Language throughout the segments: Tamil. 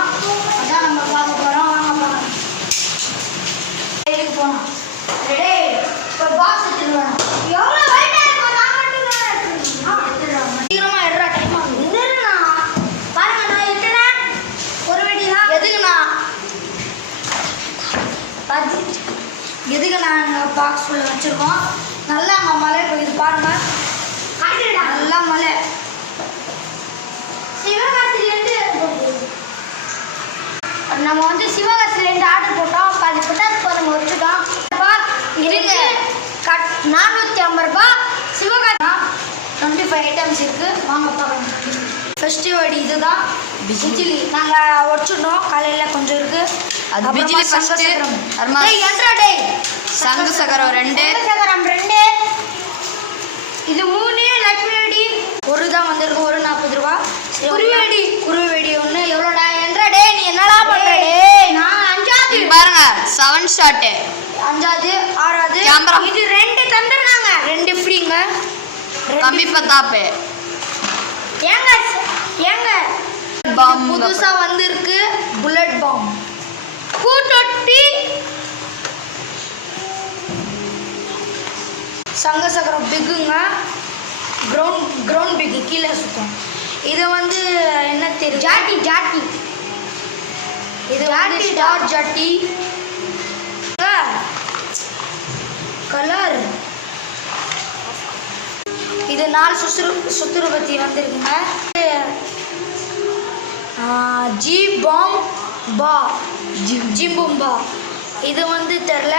வச்சுருக்கோம். அதான் நம்ம பார்க்க போகிறோம். வாங்க போகலாம். வீட்டுக்கு போகலாம். ரெடி இப்போ பாக்ஸ் எடுத்துருவேன். எவ்வளோ வெயிட்டாக இருக்கும்? நான் மட்டும் எடுத்துடுறேன். சீக்கிரமாக எடுறா, டைம் ஆகும். இல்லைண்ணா பாருங்க, நான் எடுத்துனேன் ஒரு வெடி தான். எதுக்குண்ணா எதுக்கு நாங்கள் பாக்ஸ் ஃபுல்லாக வச்சுருக்கோம். நல்லா அங்கே மழை பெய்யுது பாருங்கள். நல்லா மழை. சிவகாசிலேருந்து நம்ம வந்து சிவகாசிலேருந்து ஆர்டர் போட்டோம். 10 புட்டாஸ் நம்ம வச்சுட்டோம். இருங்க, 450 ரூபா. சிவகாசி 25 ஐட்டம்ஸ் இருக்குது. வாங்க பார்க்கலாம். ஃபஸ்ட்டு வடி இதுதான் பிஜிலி. நாங்கள் உடச்சிட்டோம். காலையில் கொஞ்சம் இருக்குது. அது பிஜிலி ஃபஸ்ட்டு. சங்கு சக்கரம் 2, சக்கரம் 2, இது 3. லட்சுமி வெடி ஒரு தான் வந்திருக்கு. ஒரு 40 ரூபா. குருவி வெடி ஒன்று. எவ்வளோடா? என்றா டே நீ என்னடா பண்ணுற? டே நான் 5வது பாருங்க. 7 ஷாட்டு 5வது 6வது கேமரா. இது 2 தந்துருக்காங்க. 2 ஃப்ரீங்க. கம்மி பத்தாப்பு. ஏங்க பாம் புதுசாக வந்திருக்கு. Bullet bomb. பூத்தொட்டி சங்க சக்கரம் பிக்குங்க. கிரவுண்ட் பிக்கு கீழே சுத்தம். இது வந்து என்ன தெரியும்? ஜாட்டி. இது ஜாட்டி டாட் ஜாட்டி கலர். இது 4 சுத்துருபத்தி வந்திருக்குங்க. ஜி பாம் பா ஜிம்பும்பா. இது வந்து தெரில.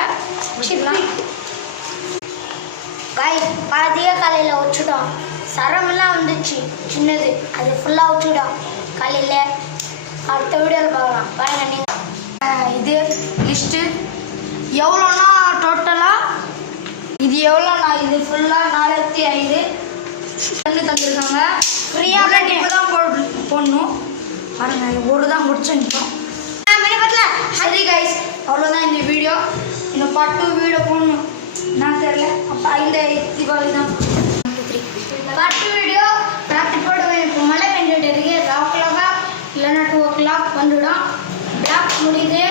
பாதியாக காலையில் வச்சுட்டோம். சரமெல்லாம் வந்துச்சு சின்னது. அது ஃபுல்லாக வச்சுட்டோம் காலையில். அடுத்த வீடியோவில் பார்க்கலாம். பாருங்க நீங்கள். இது லிஸ்ட்டு எவ்வளோனா டோட்டலாக இது எவ்வளோண்ணா? இது ஃபுல்லாக 4005 தந்துருக்காங்க. ஃப்ரீயாக இப்போ தான் போடணும். பாருங்கள், ஒரு தான் முடிச்சு நிற்போம். சரி கைஸ், அவ்வளோதான் இந்த வீடியோ. இன்னும் பார்ட் 2 வீடியோ போடணும். நான் தெரில. அப்போ இந்த தீபாவளி தான் பார்ட் 2 வீடியோ ராத்திரி போடுவேன். இப்போ மழை பெஞ்சிட்டு இருக்கு. 1 o'clock இல்லைன்னா 2 o'clock வந்துவிடும். பிளாக் முடியுது.